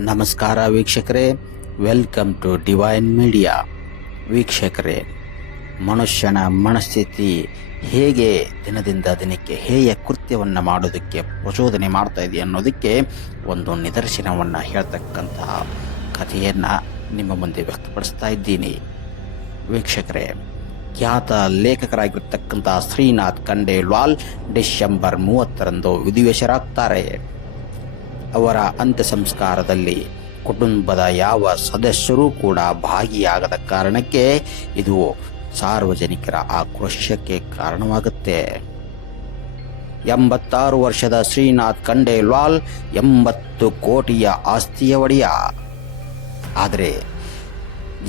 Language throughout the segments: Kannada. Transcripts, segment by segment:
ನಮಸ್ಕಾರ ವೀಕ್ಷಕರೇ, ವೆಲ್ಕಮ್ ಟು ಡಿವೈನ್ ಮೀಡಿಯಾ. ವೀಕ್ಷಕರೇ, ಮನುಷ್ಯನ ಮನಸ್ಥಿತಿ ಹೇಗೆ ದಿನದಿಂದ ದಿನಕ್ಕೆ ಹೇಯ ಕೃತ್ಯವನ್ನು ಮಾಡೋದಕ್ಕೆ ಪ್ರಚೋದನೆ ಮಾಡ್ತಾ ಇದೆ ಅನ್ನೋದಕ್ಕೆ ಒಂದು ನಿದರ್ಶನವನ್ನು ಹೇಳ್ತಕ್ಕಂತಹ ಕಥೆಯನ್ನು ನಿಮ್ಮ ಮುಂದೆ ವ್ಯಕ್ತಪಡಿಸ್ತಾ ಇದ್ದೀನಿ. ವೀಕ್ಷಕರೇ, ಖ್ಯಾತ ಲೇಖಕರಾಗಿರ್ತಕ್ಕಂಥ ಶ್ರೀನಾಥ್ ಖಂಡೇಲ್ವಾಲ್ ಡಿಸೆಂಬರ್ 30ರಂದು ವಿಧಿವಶರಾಗ್ತಾರೆ. ಅವರ ಅಂತ್ಯ ಸಂಸ್ಕಾರದಲ್ಲಿ ಕುಟುಂಬದ ಯಾವ ಸದಸ್ಯರೂ ಕೂಡ ಭಾಗಿಯಾಗದ ಕಾರಣಕ್ಕೆ ಇದು ಸಾರ್ವಜನಿಕರ ಆಕ್ರೋಶಕ್ಕೆ ಕಾರಣವಾಗುತ್ತೆ. 86 ವರ್ಷದ ಶ್ರೀನಾಥ್ ಖಂಡೇಲ್ವಾಲ್ 80 ಕೋಟಿಯ ಆಸ್ತಿಯ ಒಡೆಯ. ಆದರೆ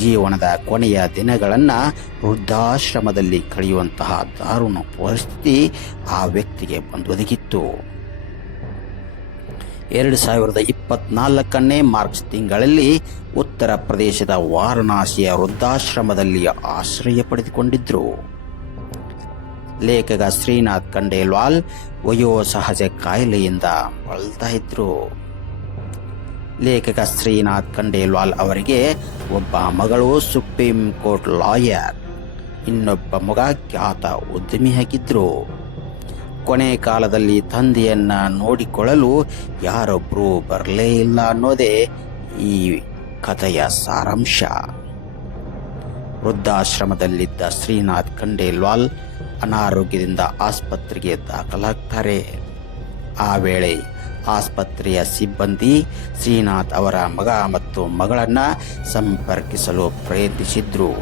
ಜೀವನದ ಕೊನೆಯ ದಿನಗಳನ್ನು ವೃದ್ಧಾಶ್ರಮದಲ್ಲಿ ಕಳೆಯುವಂತಹ ದಾರುಣ ಪರಿಸ್ಥಿತಿ ಆ ವ್ಯಕ್ತಿಗೆ ಬಂದೊದಗಿತ್ತು. 2024ನೇ ಮಾರ್ಚ್ ತಿಂಗಳಲ್ಲಿ ಉತ್ತರ ಪ್ರದೇಶದ ವಾರಣಾಸಿಯ ವೃದ್ಧಾಶ್ರಮದಲ್ಲಿ ಆಶ್ರಯ ಪಡೆದುಕೊಂಡಿದ್ದರು. ಲೇಖಕ ಶ್ರೀನಾಥ್ ಖಂಡೇಲ್ವಾಲ್ ವಯೋಸಹಜ ಕಾಯಿಲೆಯಿಂದ ಬಳಲ್ತಾ ಇದ್ರು. ಲೇಖಕ ಶ್ರೀನಾಥ್ ಖಂಡೇಲ್ವಾಲ್ ಅವರಿಗೆ ಒಬ್ಬ ಮಗಳು ಸುಪ್ರೀಂ ಕೋರ್ಟ್ ಲಾಯರ್, ಇನ್ನೊಬ್ಬ ಮಗ ಖ್ಯಾತ ಉದ್ಯಮಿಯಾಗಿದ್ರು. ಕೊನೆ ಕಾಲದಲ್ಲಿ ತಂದೆಯನ್ನ ನೋಡಿಕೊಳ್ಳಲು ಯಾರೊಬ್ಬರೂ ಬರಲೇ ಇಲ್ಲ ಅನ್ನೋದೇ ಈ ಕಥೆಯ ಸಾರಾಂಶ. ವೃದ್ಧಾಶ್ರಮದಲ್ಲಿದ್ದ ಶ್ರೀನಾಥ್ ಖಂಡೇಲ್ವಾಲ್ ಅನಾರೋಗ್ಯದಿಂದ ಆಸ್ಪತ್ರೆಗೆ ದಾಖಲಾಗ್ತಾರೆ. ಆ ವೇಳೆ ಆಸ್ಪತ್ರೆಯ ಸಿಬ್ಬಂದಿ ಶ್ರೀನಾಥ್ ಅವರ ಮಗ ಮತ್ತು ಮಗಳನ್ನು ಸಂಪರ್ಕಿಸಲು ಪ್ರಯತ್ನಿಸಿದ್ರು.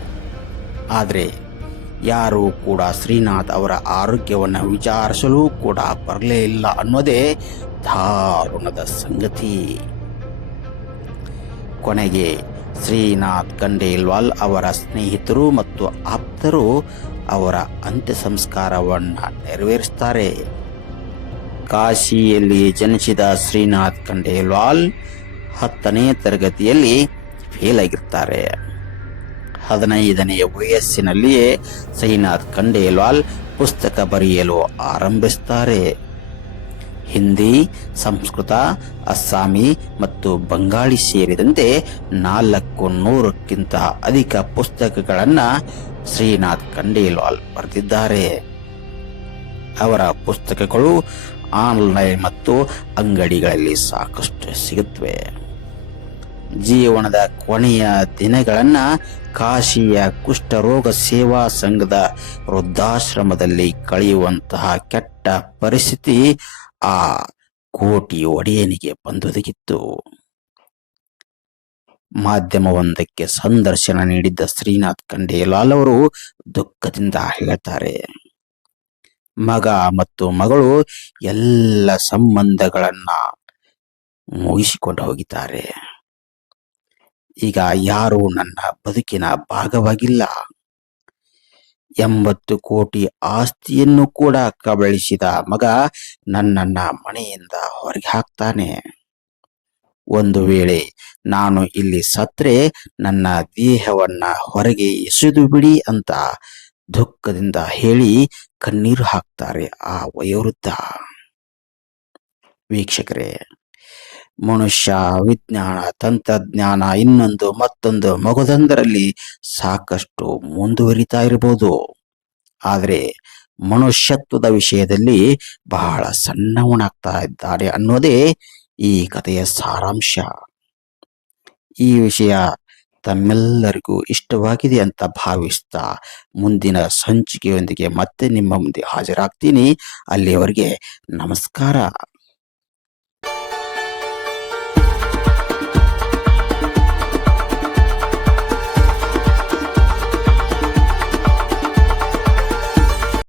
ಆದರೆ ಯಾರೂ ಕೂಡ ಶ್ರೀನಾಥ್ ಅವರ ಆರೋಗ್ಯವನ್ನು ವಿಚಾರಿಸಲು ಕೂಡ ಬರಲೇ ಇಲ್ಲ ಅನ್ನೋದೇ ದಾರುಣದ ಸಂಗತಿ. ಕೊನೆಗೆ ಶ್ರೀನಾಥ್ ಖಂಡೇಲ್ವಾಲ್ ಅವರ ಸ್ನೇಹಿತರು ಮತ್ತು ಆಪ್ತರು ಅವರ ಅಂತ್ಯ ಸಂಸ್ಕಾರವನ್ನು ನೆರವೇರಿಸ್ತಾರೆ. ಕಾಶಿಯಲ್ಲಿ ಜನಿಸಿದ ಶ್ರೀನಾಥ್ ಖಂಡೇಲ್ವಾಲ್ 10ನೇ ತರಗತಿಯಲ್ಲಿ ಫೇಲ್ ಆಗಿರ್ತಾರೆ. 15ನೇ ವಯಸ್ಸಿನಲ್ಲಿಯೇ ಶ್ರೀನಾಥ್ ಖಂಡೇಲ್ವಾಲ್ ಪುಸ್ತಕ ಬರೆಯಲು ಆರಂಭಿಸುತ್ತಾರೆ. ಹಿಂದಿ, ಸಂಸ್ಕೃತ, ಅಸ್ಸಾಮಿ ಮತ್ತು ಬಂಗಾಳಿ ಸೇರಿದಂತೆ 400ಕ್ಕಿಂತ ಅಧಿಕ ಪುಸ್ತಕಗಳನ್ನು ಶ್ರೀನಾಥ್ ಖಂಡೇಲ್ವಾಲ್ ಬರೆದಿದ್ದಾರೆ. ಅವರ ಪುಸ್ತಕಗಳು ಆನ್ಲೈನ್ ಮತ್ತು ಅಂಗಡಿಗಳಲ್ಲಿ ಸಾಕಷ್ಟು ಸಿಗುತ್ತವೆ. ಜೀವನದ ಕೊನೆಯ ದಿನಗಳನ್ನು ಕಾಶಿಯ ಕುಷ್ಠರೋಗ ಸೇವಾ ಸಂಘದ ವೃದ್ಧಾಶ್ರಮದಲ್ಲಿ ಕಳೆಯುವಂತಹ ಕೆಟ್ಟ ಪರಿಸ್ಥಿತಿ ಆ ಕೋಟಿ ಒಡೆಯನಿಗೆ ಬಂದೊದಗಿತ್ತು. ಮಾಧ್ಯಮವೊಂದಕ್ಕೆ ಸಂದರ್ಶನ ನೀಡಿದ್ದ ಶ್ರೀನಾಥ್ ಖಂಡೇಲ್ವಾಲ್ ಅವರು ದುಃಖದಿಂದ ಹೇಳ್ತಾರೆ, ಮಗ ಮತ್ತು ಮಗಳು ಎಲ್ಲ ಸಂಬಂಧಗಳನ್ನ ಮುಗಿಸಿಕೊಂಡು ಹೋಗಿದ್ದಾರೆ. ಈಗ ಯಾರೂ ನನ್ನ ಬದುಕಿನ ಭಾಗವಾಗಿಲ್ಲ. 80 ಕೋಟಿ ಆಸ್ತಿಯನ್ನು ಕೂಡ ಕಬಳಿಸಿದ ಮಗ ನನ್ನನ್ನ ಮನೆಯಿಂದ ಹೊರಗೆ ಹಾಕ್ತಾನೆ. ಒಂದು ವೇಳೆ ನಾನು ಇಲ್ಲಿ ಸತ್ರೆ ನನ್ನ ದೇಹವನ್ನ ಹೊರಗೆ ಎಸೆದು ಬಿಡಿ ಅಂತ ದುಃಖದಿಂದ ಹೇಳಿ ಕಣ್ಣೀರು ಹಾಕ್ತಾರೆ ಆ ವಯೋವೃದ್ಧ. ವೀಕ್ಷಕರೇ, ಮನುಷ್ಯ ವಿಜ್ಞಾನ, ತಂತ್ರಜ್ಞಾನ, ಇನ್ನೊಂದು ಮತ್ತೊಂದು ಮಗದೊಂದರಲ್ಲಿ ಸಾಕಷ್ಟು ಮುಂದುವರಿತಾ ಇರಬಹುದು. ಆದರೆ ಮನುಷ್ಯತ್ವದ ವಿಷಯದಲ್ಲಿ ಬಹಳ ಸಣ್ಣವನಾಗ್ತಾ ಇದ್ದಾನೆ ಅನ್ನೋದೇ ಈ ಕಥೆಯ ಸಾರಾಂಶ. ಈ ವಿಷಯ ತಮ್ಮೆಲ್ಲರಿಗೂ ಇಷ್ಟವಾಗಿದೆ ಅಂತ ಭಾವಿಸ್ತಾ ಮುಂದಿನ ಸಂಚಿಕೆಯೊಂದಿಗೆ ಮತ್ತೆ ನಿಮ್ಮ ಮುಂದೆ ಹಾಜರಾಗ್ತೀನಿ. ಅಲ್ಲಿಯವರೆಗೆ ನಮಸ್ಕಾರ.